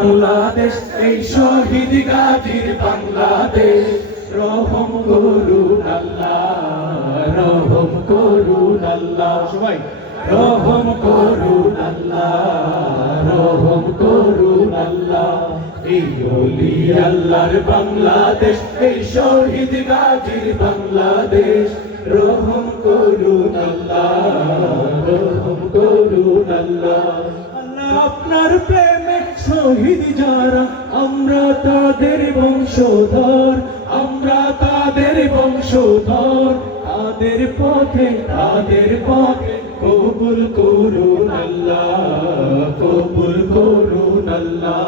বাংলাদেশ, এই শহীদ গাজীর বাংলাদেশ। রহম করুন আল্লাহ, রহম করুন আল্লাহ। সবাই, রহম করুন আল্লাহ, রহম করুন আল্লাহ। এই অলি আল্লাহর বাংলাদেশ, এই শহীদ গাজীর বাংলাদেশ। রহম করুন আল্লাহ, রহম করুন আল্লাহ। আল্লাহ আপনার প্রেমে শহীদ যারা, আমরা তাদের বংশধর, আমরা তাদের বংশধর। তাদের পথে তাদের পথে কবুল করুন আল্লাহ, কবুল করুন আল্লাহ।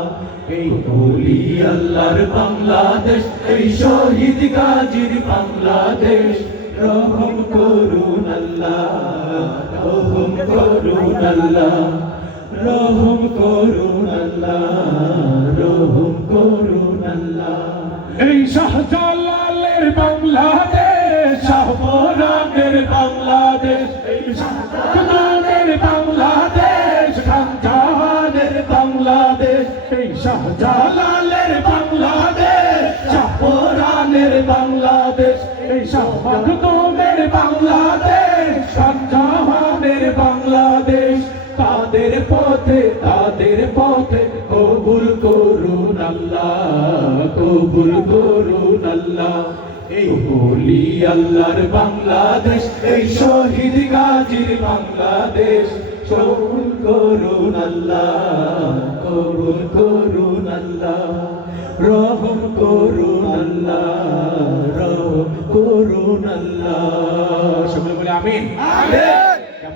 এই বলি আল্লাহর বাংলাদেশ, এই শহীদ গাজীর বাংলাদেশ। রহম করুন আল্লাহ, রহম করুন আল্লাহ এই শাহজালালের বাংলাদেশ শাহপরানের বাংলাদেশ, এই শাহজালালের বাংলাদেশ, খানজাহানের বাংলাদেশ, এই শাহজালালের বাংলাদেশ শাহপরানের বাংলাদেশ, এই শাহবাগমের বাংলাদেশ, খানজাহানের বাংলাদেশ, তাদের পথে কবুল করুন আল্লাহ, কবুল করুন আল্লাহ। এই বলি আল্লাহর বাংলাদেশ, এই শহীদ গাজীর বাংলাদেশ। কবুল করুন আল্লাহ, কবুল করুন আল্লাহ। রহম করুন আল্লাহ, রহম করুন আল্লাহ। সবাই বলে আমিন।